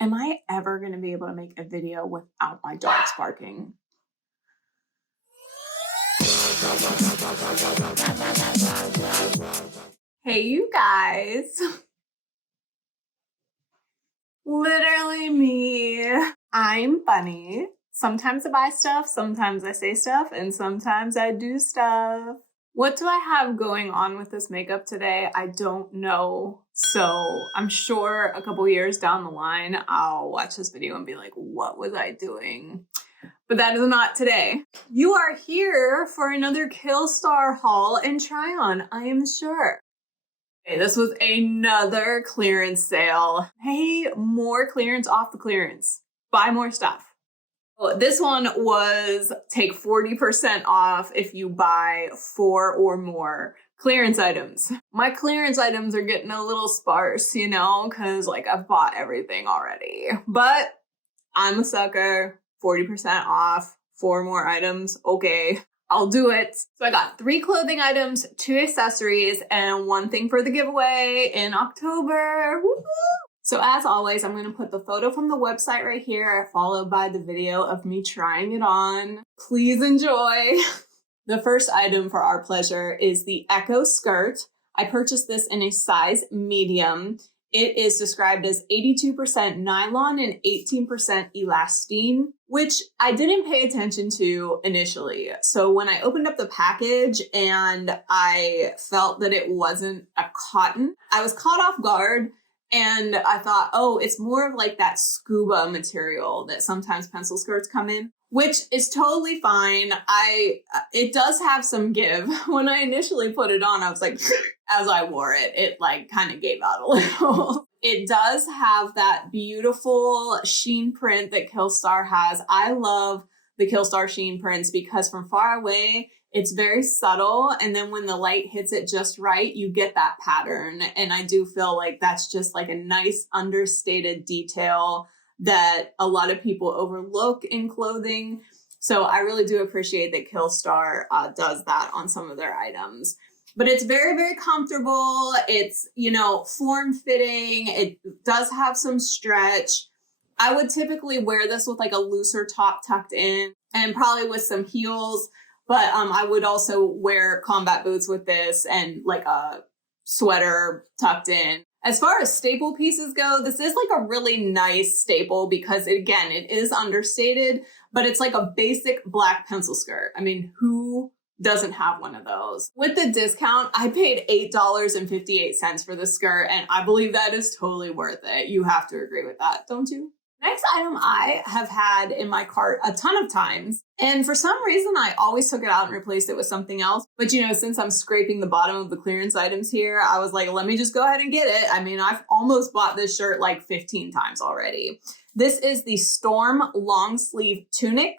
Am I ever going to be able to make a video without my dogs barking? Hey, you guys. Literally me. I'm Bunny. Sometimes I buy stuff, sometimes I say stuff, and sometimes I do stuff. What do I have going on with this makeup today? I don't know. So I'm sure a couple years down the line, I'll watch this video and be like, what was I doing? But that is not today. You are here for another KILLSTAR haul and try on, I am sure. Okay, this was another clearance sale. Hey, more clearance off the clearance. Buy more stuff. Well, this one was take 40% off if you buy 4 or more clearance items. My clearance items are getting a little sparse, you know, because like I've bought everything already. But I'm a sucker. 40% off, 4 more items. Okay, I'll do it. So I got 3 clothing items, 2 accessories, and 1 thing for the giveaway in October. Woo-hoo! So as always, I'm going to put the photo from the website right here, followed by the video of me trying it on. Please enjoy. The first item for our pleasure is the Echo skirt. I purchased this in a size medium. It is described as 82% nylon and 18% elastane, which I didn't pay attention to initially. So when I opened up the package and I felt that it wasn't a cotton, I was caught off guard. And I thought, oh, it's more of like that scuba material that sometimes pencil skirts come in, which is totally fine. It does have some give. When I initially put it on, I was like, as I wore it, it like kind of gave out a little. It does have that beautiful sheen print that KILLSTAR has. I love the KILLSTAR sheen prints because from far away, it's very subtle, and then when the light hits it just right, you get that pattern. And I do feel like that's just like a nice understated detail that a lot of people overlook in clothing. So I really do appreciate that KILLSTAR does that on some of their items. But it's very, very comfortable. It's, you know, form-fitting. It does have some stretch. I would typically wear this with like a looser top tucked in and probably with some heels. But I would also wear combat boots with this and like a sweater tucked in. As far as staple pieces go, this is like a really nice staple because again, it is understated, but it's like a basic black pencil skirt. I mean, who doesn't have one of those? With the discount, I paid $8.58 for the skirt, and I believe that is totally worth it. You have to agree with that, don't you? Next item I have had in my cart a ton of times, and for some reason I always took it out and replaced it with something else. But you know, since I'm scraping the bottom of the clearance items here, I was like, let me just go ahead and get it. I mean, I've almost bought this shirt like 15 times already. This is the Storm long sleeve tunic.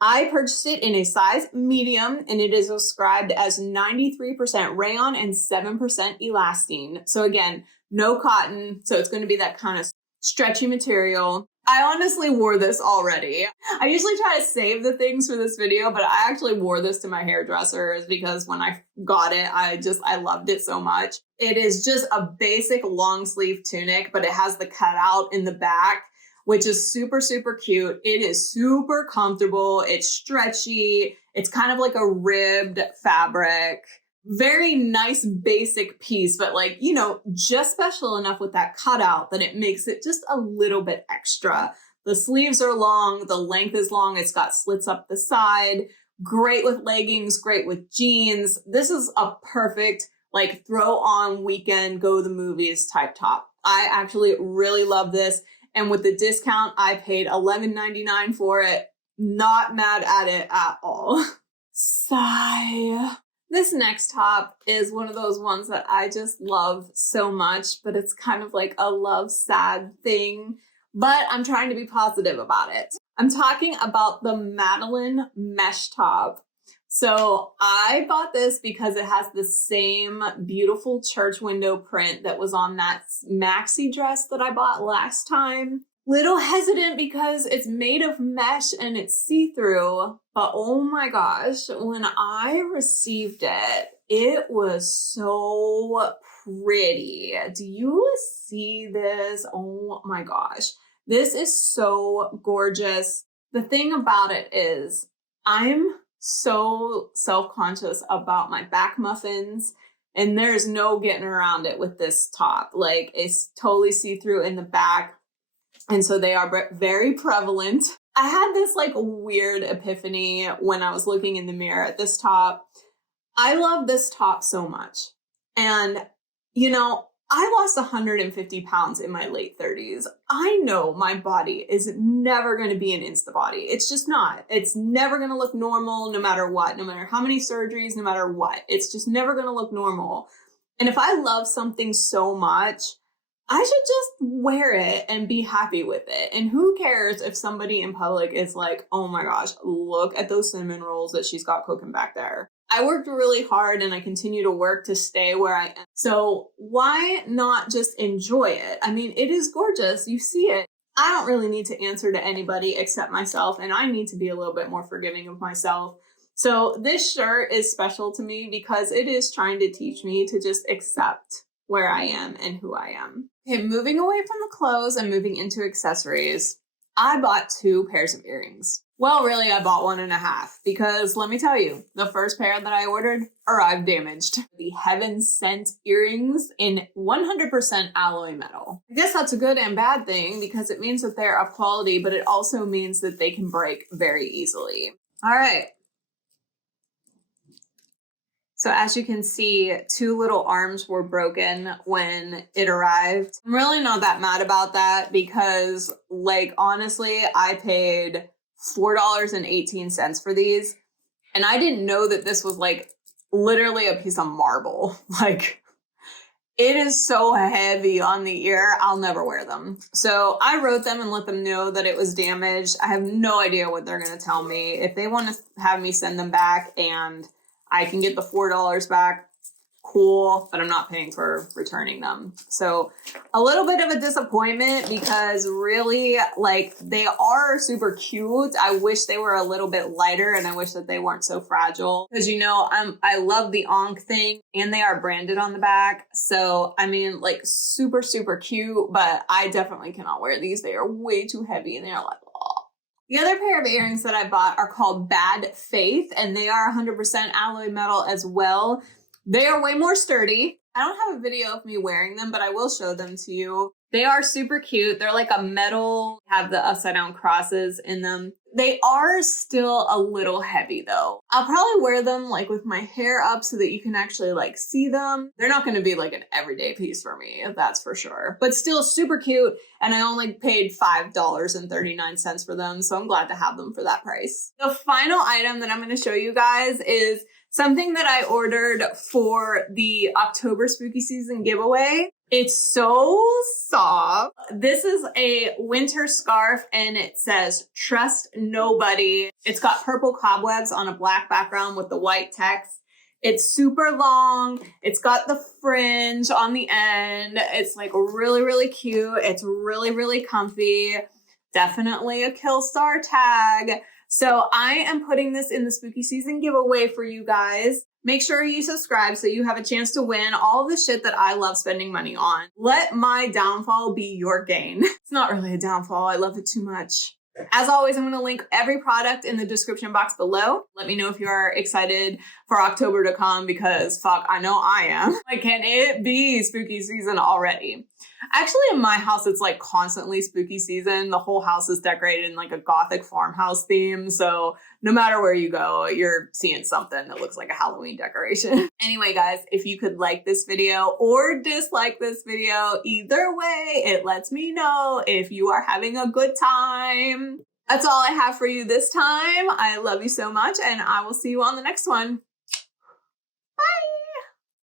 I purchased it in a size medium, and it is described as 93% rayon and 7% elastane. So again, no cotton, so it's going to be that kind of stretchy material. I honestly wore this already. I usually try to save the things for this video, but I actually wore this to my hairdressers because when I got it, I loved it so much. It is just a basic long sleeve tunic, but it has the cutout in the back, which is super, super cute. It is super comfortable. It's stretchy. It's kind of like a ribbed fabric. Very nice basic piece, but like, you know, just special enough with that cutout that it makes it just a little bit extra. The sleeves are long, the length is long, it's got slits up the side, great with leggings, great with jeans. This is a perfect like throw on weekend, go to the movies type top. I actually really love this. And with the discount, I paid $11.99 for it. Not mad at it at all. Sigh. This next top is one of those ones that I just love so much, but it's kind of like a love sad thing, but I'm trying to be positive about it. I'm talking about the Madeline Mesh top. So I bought this because it has the same beautiful church window print that was on that maxi dress that I bought last time. Little hesitant because it's made of mesh and it's see-through, but oh my gosh, when I received it, it was so pretty. Do you see this? Oh my gosh. This is so gorgeous. The thing about it is I'm so self-conscious about my back muffins, and there's no getting around it with this top. Like, it's totally see-through in the back, and so they are very prevalent. I had this like weird epiphany when I was looking in the mirror at this top. I love this top so much. And, you know, I lost 150 pounds in my late 30s. I know my body is never going to be an Insta body. It's just not. It's never going to look normal no matter what, no matter how many surgeries, no matter what. It's just never going to look normal. And if I love something so much, I should just wear it and be happy with it. And who cares if somebody in public is like, oh my gosh, look at those cinnamon rolls that she's got cooking back there. I worked really hard and I continue to work to stay where I am. So why not just enjoy it? I mean, it is gorgeous. You see it. I don't really need to answer to anybody except myself, and I need to be a little bit more forgiving of myself. So this shirt is special to me because it is trying to teach me to just accept where I am and who I am. Okay, moving away from the clothes and moving into accessories, I bought 2 pairs of earrings. Well, really, I bought 1.5 because let me tell you, the first pair that I ordered arrived damaged. The Heaven Sent earrings in 100% alloy metal. I guess that's a good and bad thing because it means that they're of quality, but it also means that they can break very easily. All right. So as you can see, 2 little arms were broken when it arrived. I'm really not that mad about that because, like, honestly, I paid $4.18 for these. And I didn't know that this was, like, literally a piece of marble. Like, it is so heavy on the ear, I'll never wear them. So I wrote them and let them know that it was damaged. I have no idea what they're going to tell me. If they want to have me send them back and I can get the $4 back, cool, but I'm not paying for returning them. So a little bit of a disappointment because really, like, they are super cute. I wish they were a little bit lighter and I wish that they weren't so fragile. Because, you know, I love the Ankh thing and they are branded on the back. So, I mean, like, super, super cute, but I definitely cannot wear these. They are way too heavy and they're like, oh. The other pair of earrings that I bought are called Bad Faith, and they are 100% alloy metal as well. They are way more sturdy. I don't have a video of me wearing them, but I will show them to you. They are super cute. They're like a metal, have the upside down crosses in them. They are still a little heavy though. I'll probably wear them like with my hair up so that you can actually like see them. They're not going to be like an everyday piece for me, that's for sure. But still super cute, and I only paid $5.39 for them, so I'm glad to have them for that price. The final item that I'm going to show you guys is something that I ordered for the October spooky season giveaway. It's so soft. This is a winter scarf and it says, "Trust Nobody." It's got purple cobwebs on a black background with the white text. It's super long. It's got the fringe on the end. It's like really, really cute. It's really, really comfy. Definitely a KILLSTAR tag. So I am putting this in the spooky season giveaway for you guys. Make sure you subscribe so you have a chance to win all of the shit that I love spending money on. Let my downfall be your gain. It's not really a downfall. I love it too much. As always, I'm going to link every product in the description box below. Let me know if you are excited for October to come because fuck, I know I am. Like, can it be spooky season already? Actually, in my house, it's like constantly spooky season. The whole house is decorated in like a gothic farmhouse theme. So no matter where you go, you're seeing something that looks like a Halloween decoration. Anyway, guys, if you could like this video or dislike this video, either way, it lets me know if you are having a good time. That's all I have for you this time. I love you so much, and I will see you on the next one.